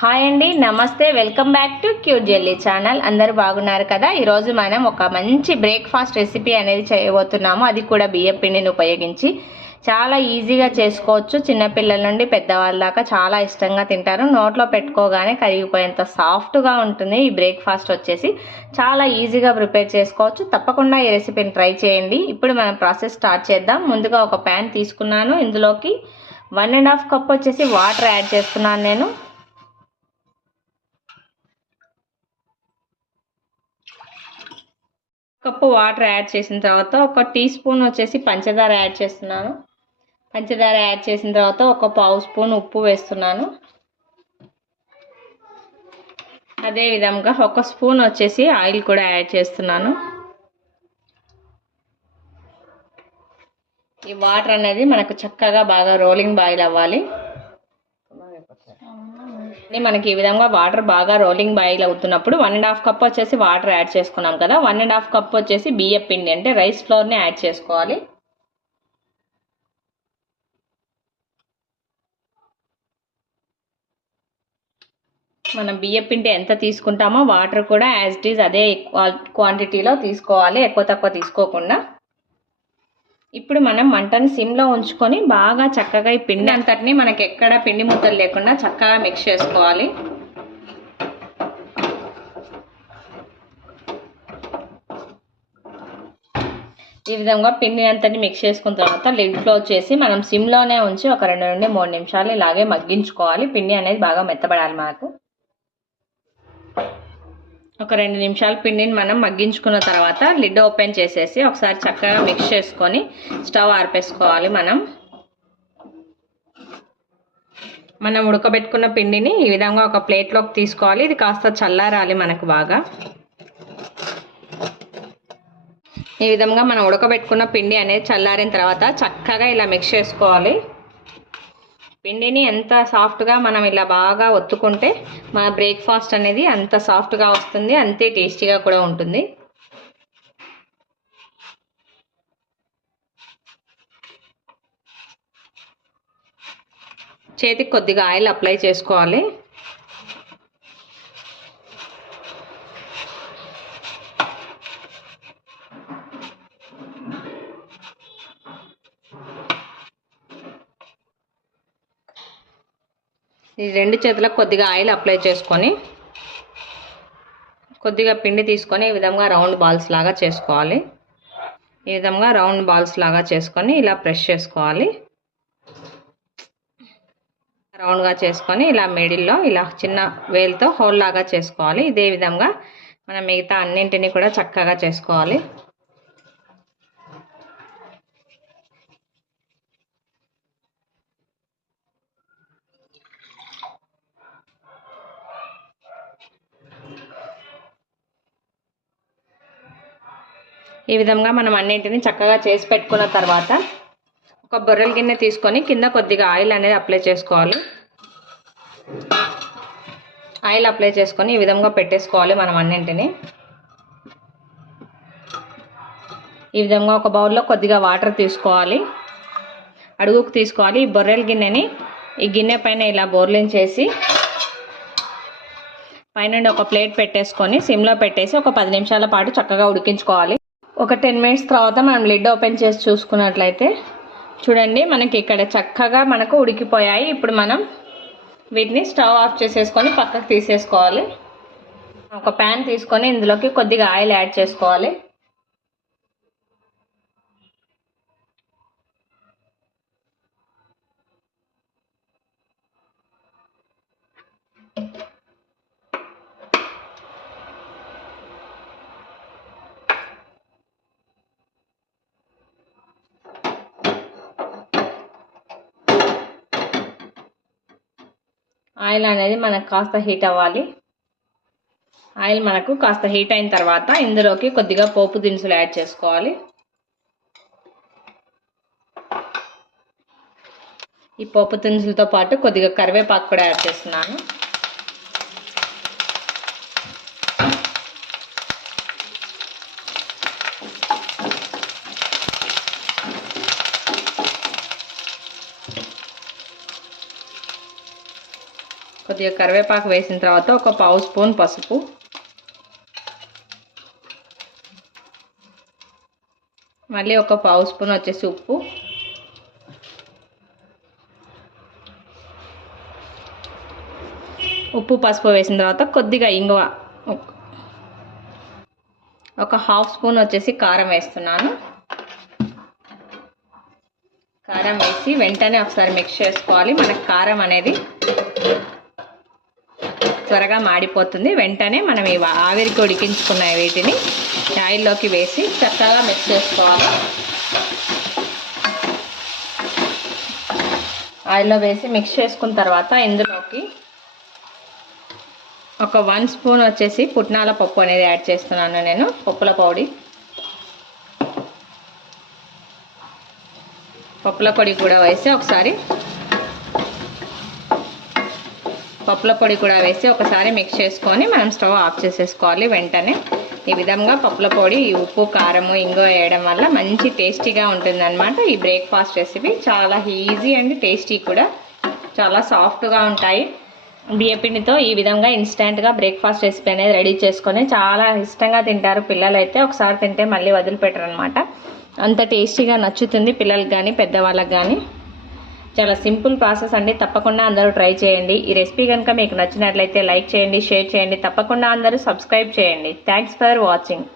Hi అండి, నమస్తే. Welcome back to cute jelly channel. అందరూ బాగున్నారు కదా. ఈరోజు మనం ఒక మంచి బ్రేక్ఫాస్ట్ రెసిపీ అనేది చేయబోతున్నాము. అది కూడా బియ్యం పిండిని ఉపయోగించి చాలా ఈజీగా చేసుకోవచ్చు. చిన్నపిల్లల నుండి పెద్దవాళ్ళ దాకా చాలా ఇష్టంగా తింటారు. నోట్లో పెట్టుకోగానే కరిగిపోయేంత సాఫ్ట్గా ఉంటుంది. ఈ బ్రేక్ఫాస్ట్ వచ్చేసి చాలా ఈజీగా ప్రిపేర్ చేసుకోవచ్చు. తప్పకుండా ఈ రెసిపీని ట్రై చేయండి. ఇప్పుడు మనం ప్రాసెస్ స్టార్ట్ చేద్దాం. ముందుగా ఒక ప్యాన్ తీసుకున్నాను. ఇందులోకి 1.5 కప్ వచ్చేసి వాటర్ యాడ్ చేస్తున్నాను నేను. కప్పు వాటర్ యాడ్ చేసిన తర్వాత ఒక టీ స్పూన్ వచ్చేసి పంచదార యాడ్ చేస్తున్నాను. పంచదార యాడ్ చేసిన తర్వాత ఒక పావు స్పూన్ ఉప్పు వేస్తున్నాను. అదేవిధంగా ఒక స్పూన్ వచ్చేసి ఆయిల్ కూడా యాడ్ చేస్తున్నాను. ఈ వాటర్ అనేది మనకు చక్కగా బాగా రోలింగ్ బాయిల్ అవ్వాలి. మనకి ఈ విధంగా వాటర్ బాగా రోలింగ్ బాయిల్ అవుతున్నప్పుడు 1.5 కప్ వచ్చేసి వాటర్ యాడ్ చేసుకున్నాం కదా. 1.5 కప్ వచ్చేసి బియ్యం పిండి అంటే రైస్ ఫ్లోర్ని యాడ్ చేసుకోవాలి. మనం బియ్యం పిండి ఎంత తీసుకుంటామో వాటర్ కూడా యాజ్ ఇట్ ఈజ్ అదే క్వాంటిటీలో తీసుకోవాలి, ఎక్కువ తక్కువ తీసుకోకుండా. ఇప్పుడు మనం మంటని సిమ్లో ఉంచుకొని బాగా చక్కగా ఈ పిండి అంతటిని మనకి ఎక్కడ పిండి ముద్దలు లేకుండా చక్కగా మిక్స్ చేసుకోవాలి. ఈ విధంగా పిండి అంతని మిక్స్ చేసుకున్న తర్వాత లిడ్ క్లోజ్ చేసి మనం సిమ్లోనే ఉంచి ఒక 2 నుండి 3 నిమిషాలు ఇలాగే మగ్గించుకోవాలి. పిండి అనేది బాగా మెత్తబడాలి. మనకు ఒక 2 నిమిషాలు పిండిని మనం మగ్గించుకున్న తర్వాత లిడ్ ఓపెన్ చేసేసి ఒకసారి చక్కగా మిక్స్ చేసుకొని స్టవ్ ఆర్పేసుకోవాలి. మనం ఉడకబెట్టుకున్న పిండిని ఈ విధంగా ఒక ప్లేట్లోకి తీసుకోవాలి. ఇది కాస్త చల్లారాలి మనకు బాగా. ఈ విధంగా మనం ఉడకబెట్టుకున్న పిండి అనేది చల్లారిన తర్వాత చక్కగా ఇలా మిక్స్ చేసుకోవాలి. పిండిని ఎంత సాఫ్ట్గా మనం ఇలా బాగా ఒత్తుకుంటే మన బ్రేక్ఫాస్ట్ అనేది అంత సాఫ్ట్గా వస్తుంది, అంతే టేస్టీగా కూడా ఉంటుంది. చేతికి కొద్దిగా ఆయిల్ అప్లై చేసుకోవాలి. ఈ 2 చేతులకు కొద్దిగా ఆయిల్ అప్లై చేసుకొని కొద్దిగా పిండి తీసుకొని ఈ విధంగా రౌండ్ బాల్స్ లాగా చేసుకోవాలి. ఈ విధంగా రౌండ్ బాల్స్ లాగా చేసుకొని ఇలా ప్రెస్ చేసుకోవాలి. రౌండ్గా చేసుకొని ఇలా మిడిల్లో ఇలా చిన్న వేలుతో హోల్ లాగా చేసుకోవాలి. ఇదే విధంగా మనం మిగతా అన్నింటినీ కూడా చక్కగా చేసుకోవాలి. ఈ విధంగా మనం అన్నింటినీ చక్కగా చేసి పెట్టుకున్న తర్వాత ఒక బొర్రెల గిన్నె తీసుకొని కింద కొద్దిగా ఆయిల్ అనేది అప్లై చేసుకోవాలి. ఆయిల్ అప్లై చేసుకొని ఈ విధంగా పెట్టేసుకోవాలి మనం అన్నింటినీ. ఈ విధంగా ఒక బౌల్లో కొద్దిగా వాటర్ తీసుకోవాలి, అడుగుకు తీసుకోవాలి. ఈ బొర్రెల గిన్నెని ఈ గిన్నె పైన ఇలా బోర్లించేసి పైన ఒక ప్లేట్ పెట్టేసుకొని సిమ్లో పెట్టేసి ఒక 10 నిమిషాల పాటు చక్కగా ఉడికించుకోవాలి. ఒక 10 మినిట్స్ తర్వాత మనం లిడ్ ఓపెన్ చేసి చూసుకున్నట్లయితే చూడండి, మనకి ఇక్కడ చక్కగా మనకు ఉడికిపోయాయి. ఇప్పుడు మనం వీటిని స్టవ్ ఆఫ్ చేసేసుకొని పక్కకు తీసేసుకోవాలి. ఒక ప్యాన్ తీసుకొని ఇందులోకి కొద్దిగా ఆయిల్ యాడ్ చేసుకోవాలి. ఆయిల్ అనేది మనకు కాస్త హీట్ అవ్వాలి. ఆయిల్ మనకు కాస్త హీట్ అయిన తర్వాత ఇందులోకి కొద్దిగా పోపు దినుసులు యాడ్ చేసుకోవాలి. ఈ పోపు దినుసులతో పాటు కొద్దిగా కరివేపాకు కూడా యాడ్ చేస్తున్నాను. కొద్దిగా కరివేపాకు వేసిన తర్వాత ఒక పావు స్పూన్ పసుపు, మళ్ళీ ఒక పావు స్పూన్ వచ్చేసి ఉప్పు, ఉప్పు పసుపు వేసిన తర్వాత కొద్దిగా ఇంగువ, ఒక హాఫ్ స్పూన్ వచ్చేసి కారం వేస్తున్నాను. కారం వేసి వెంటనే ఒకసారి మిక్స్ చేసుకోవాలి. మనకు కారం అనేది త్వరగా మాడిపోతుంది. వెంటనే మనం ఈ ఆవిరికి ఉడికించుకున్న వీటిని ఆయిల్లోకి వేసి చక్కగా మిక్స్ చేసుకోవాలి. ఆయిల్లో వేసి మిక్స్ చేసుకున్న తర్వాత ఇందులోకి ఒక 1 స్పూన్ వచ్చేసి పుట్నాల పప్పు అనేది యాడ్ చేస్తున్నాను నేను. పప్పుల పొడి కూడా వేసి ఒకసారి మిక్స్ చేసుకొని మనం స్టవ్ ఆఫ్ చేసేసుకోవాలి. వెంటనే ఈ విధంగా పప్పుల పొడి, ఈ ఉప్పు, కారము, ఇంగువ వేయడం వల్ల మంచి టేస్టీగా ఉంటుందన్నమాట. ఈ బ్రేక్ఫాస్ట్ రెసిపీ చాలా ఈజీ అండ్ టేస్టీ కూడా, చాలా సాఫ్ట్గా ఉంటాయి. బియ్యపిండితో ఈ విధంగా ఇన్స్టెంట్గా బ్రేక్ఫాస్ట్ రెసిపీ అనేది రెడీ చేసుకొని చాలా ఇష్టంగా తింటారు పిల్లలైతే. ఒకసారి తింటే మళ్ళీ వదిలిపెట్టరు అనమాట. అంత టేస్టీగా నచ్చుతుంది పిల్లలకు కానీ పెద్దవాళ్ళకి కానీ. చాలా సింపుల్ ప్రాసెస్ అండి. తప్పకుండా అందరూ ట్రై చేయండి. ఈ రెసిపీ కనుక మీకు నచ్చినట్లయితే లైక్ చేయండి, షేర్ చేయండి. తప్పకుండా అందరూ సబ్స్క్రైబ్ చేయండి. Thanks for watching.